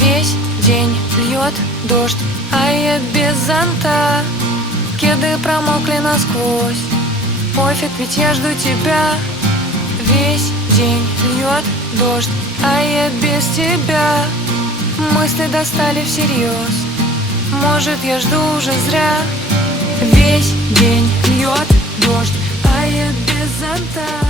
Весь день льет дождь, а я без зонта. Кеды промокли насквозь. Пофиг, ведь я жду тебя. Весь день льет дождь, а я без тебя. Мысли достали всерьез. Может, я жду уже зря. Весь день льет дождь, а я без зонта.